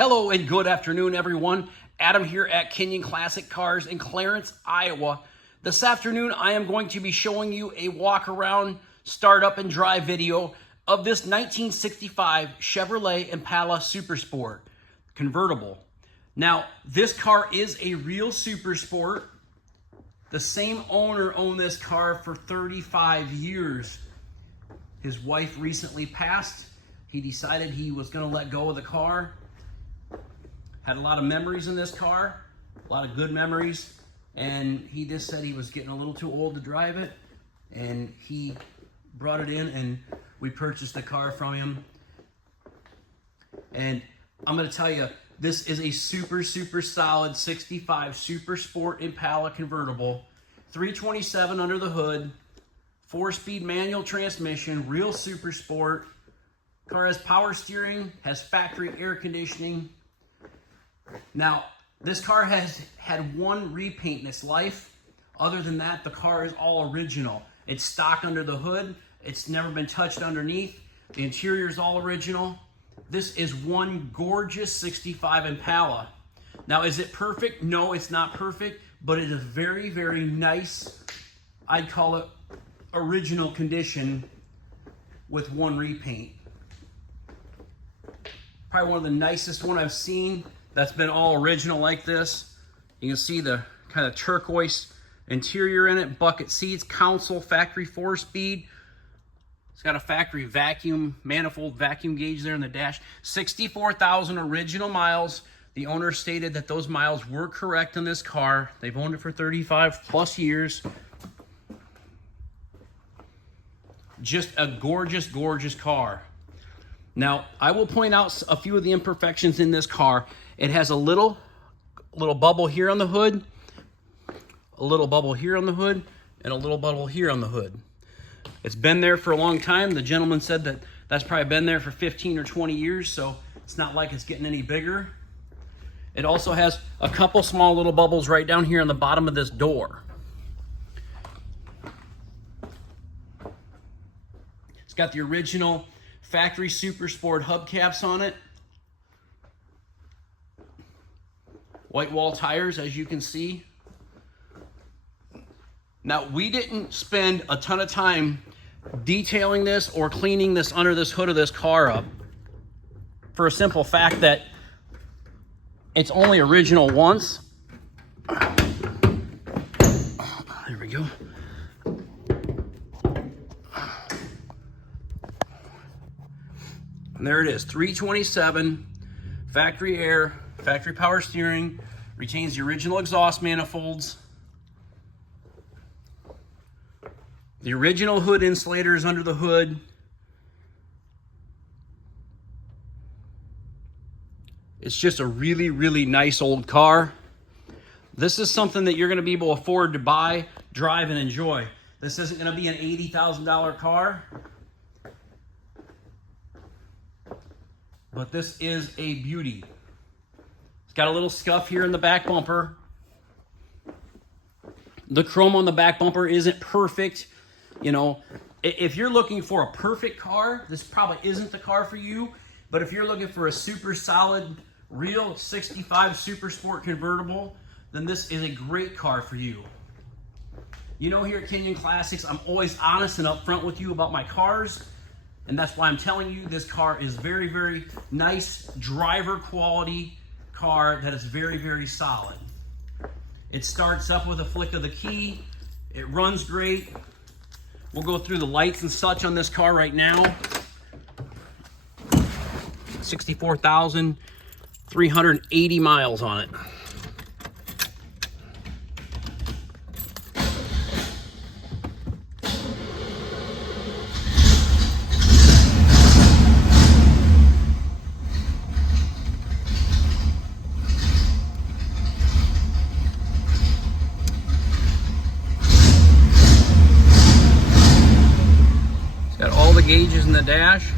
Hello and good afternoon, everyone. Adam here at Kenyon Classic Cars in Clarence, Iowa. This afternoon, I am going to be showing you a walk around, start up and drive video of this 1965 Chevrolet Impala Super Sport convertible. Now, this car is a real Super Sport. The same owner owned this car for 35 years. His wife recently passed. He decided he was going to let go of the car. Had a lot of memories in this car, a lot of good memories, and he just said he was getting a little too old to drive it, and he brought it in and we purchased the car from him. And I'm going to tell you, this is a super solid 65 Super Sport Impala convertible, 327 under the hood, 4-speed manual transmission, real Super Sport. Car has power steering, has factory air conditioning. Now, this car has had one repaint in its life. Other than that, the car is all original. It's stock under the hood. It's never been touched underneath. The interior is all original. This is one gorgeous 65 Impala. Now, is it perfect? No, it's not perfect, but it is very nice. I'd call it original condition with one repaint. Probably one of the nicest one I've seen that's been all original like this. You can see the kind of turquoise interior in it, bucket seats, console, factory 4-speed. It's got a factory vacuum, manifold vacuum gauge there in the dash. 64,000 original miles. The owner stated that those miles were correct on this car. They've owned it for 35 plus years. Just a gorgeous car. Now, I will point out a few of the imperfections in this car. It has a little bubble here on the hood, a little bubble here on the hood, and a little bubble here on the hood. It's been there for a long time. The gentleman said that that's probably been there for 15 or 20 years, so it's not like it's getting any bigger. It also has a couple small little bubbles right down here on the bottom of this door. It's got the original factory Super Sport hubcaps on it. White wall tires, as you can see. Now, we didn't spend a ton of time detailing this or cleaning this under this hood of this car up for a simple fact that it's only original once. There we go. And there it is, 327, factory air, factory power steering, retains the original exhaust manifolds. The original hood insulator is under the hood. It's just a really nice old car. This is something that you're going to be able to afford to buy, drive, and enjoy. This isn't going to be an $80,000 car. But this is a beauty. It's got a little scuff here in the back bumper. The chrome on the back bumper isn't perfect. You know, if you're looking for a perfect car, this probably isn't the car for you. But if you're looking for a super solid, real 65 Super Sport convertible, then this is a great car for you. You know, here at Kenyon Classics, I'm always honest and upfront with you about my cars. And that's why I'm telling you this car is very nice driver quality car that is very solid. It starts up with a flick of the key. It runs great. We'll go through the lights and such on this car right now. 64,380 miles on it. Got all the gauges in the dash.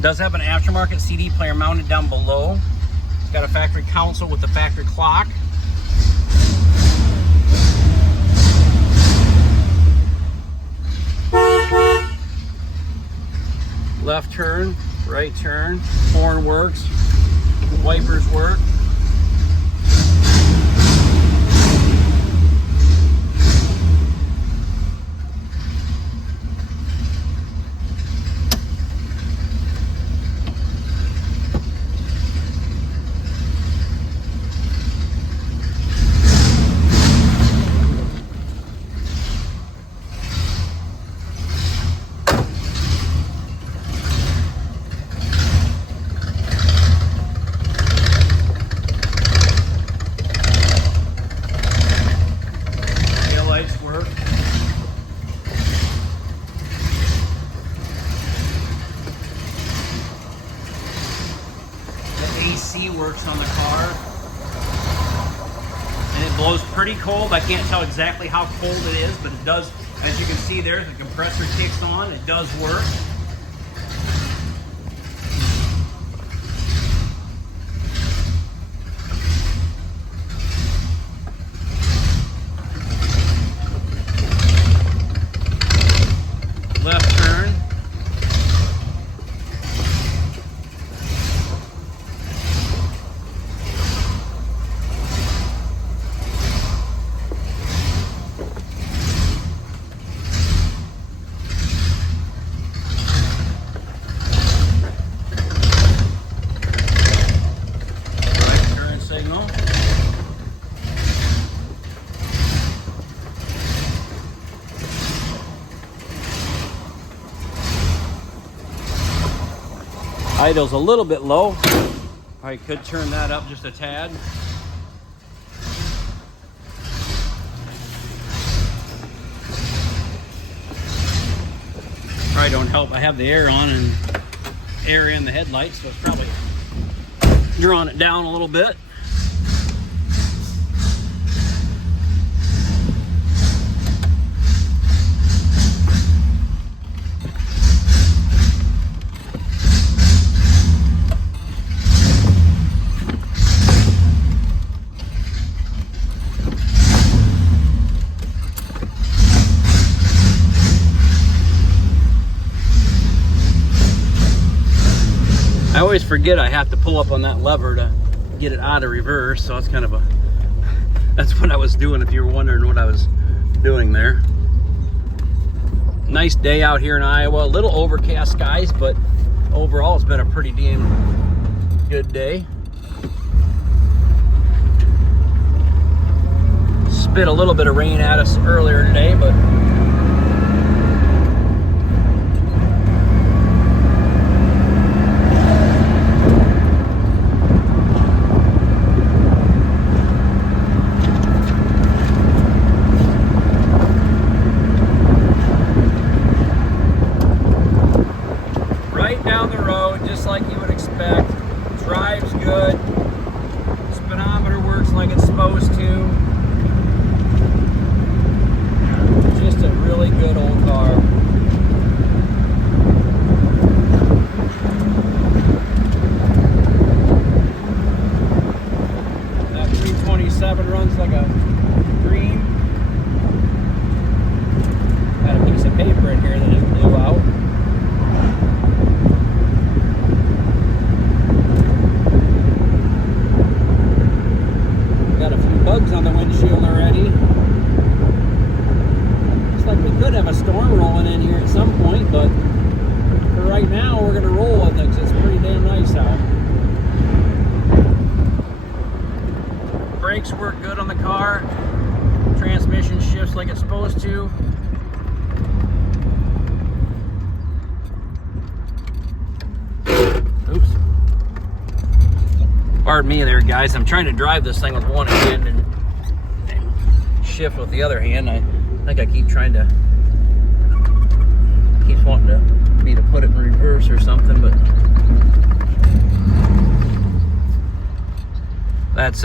Does have an aftermarket CD player mounted down below. It's got a factory console with the factory clock. left turn, right turn, horn works, wipers work. AC works on the car, and it blows pretty cold. I can't tell exactly how cold it is, but it does. As you can see there, the compressor kicks on. It does work. Left turn. Idle's a little bit low. I could turn that up just a tad. Probably don't help. I have the air on and air in the headlights, so it's probably drawing it down a little bit. I always forget I have to pull up on that lever to get it out of reverse, so it's kind of that's what I was doing if you were wondering what I was doing there. Nice day out here in Iowa. A little overcast skies, but overall it's been a pretty damn good day. Spit a little bit of rain at us earlier today, but down the road just like you would expect. Drives good. Speedometer works like it's supposed to. Just a really good old car. That 327 runs like a dream. Got a piece of paper in here that it blew out. Bugs on the windshield already. Looks like we could have a storm rolling in here at some point, but for right now we're going to roll with it because it's pretty damn nice out. Brakes work good on the car. Transmission shifts like it's supposed to. Oops. Pardon me there, guys. I'm trying to drive this thing with one hand and shift with the other hand. I think I keep trying to, keeps wanting me to put it in reverse or something, but that's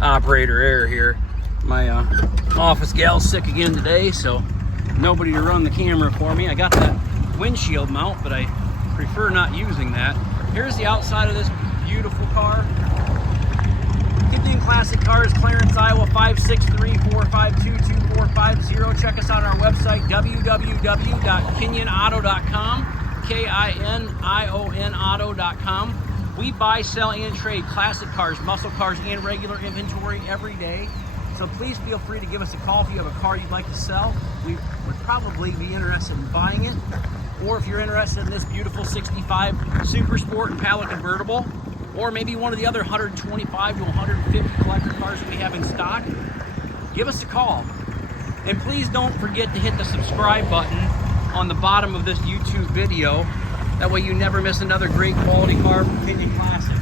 operator error here. My office gal's sick again today, so nobody to run the camera for me. I got that windshield mount, but I prefer not using that. Here's the outside of this beautiful car. Classic Cars, Clarence, Iowa, 563-452-2450. Check us out on our website, www.kenyonauto.com. KINION auto.com. We buy, sell, and trade classic cars, muscle cars, and regular inventory every day. So please feel free to give us a call if you have a car you'd like to sell. We would probably be interested in buying it. Or if you're interested in this beautiful 65 Super Sport Impala convertible, or maybe one of the other 125 to 150 collector cars that we have in stock, give us a call. And please don't forget to hit the subscribe button on the bottom of this YouTube video. That way you never miss another great quality car from Opinion Classics.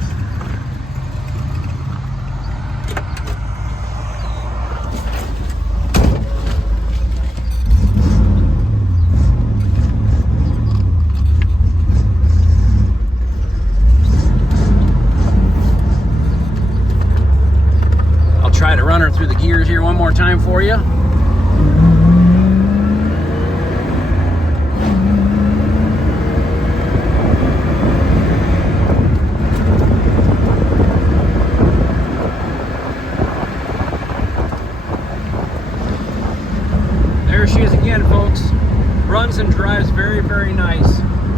I'll try to run her through the gears here one more time for you. There she is again, folks. Runs and drives very, very nice.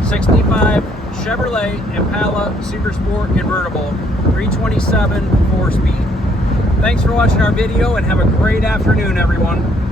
65 Chevrolet Impala Super Sport convertible, 327 4-speed. Thanks for watching our video and have a great afternoon, everyone.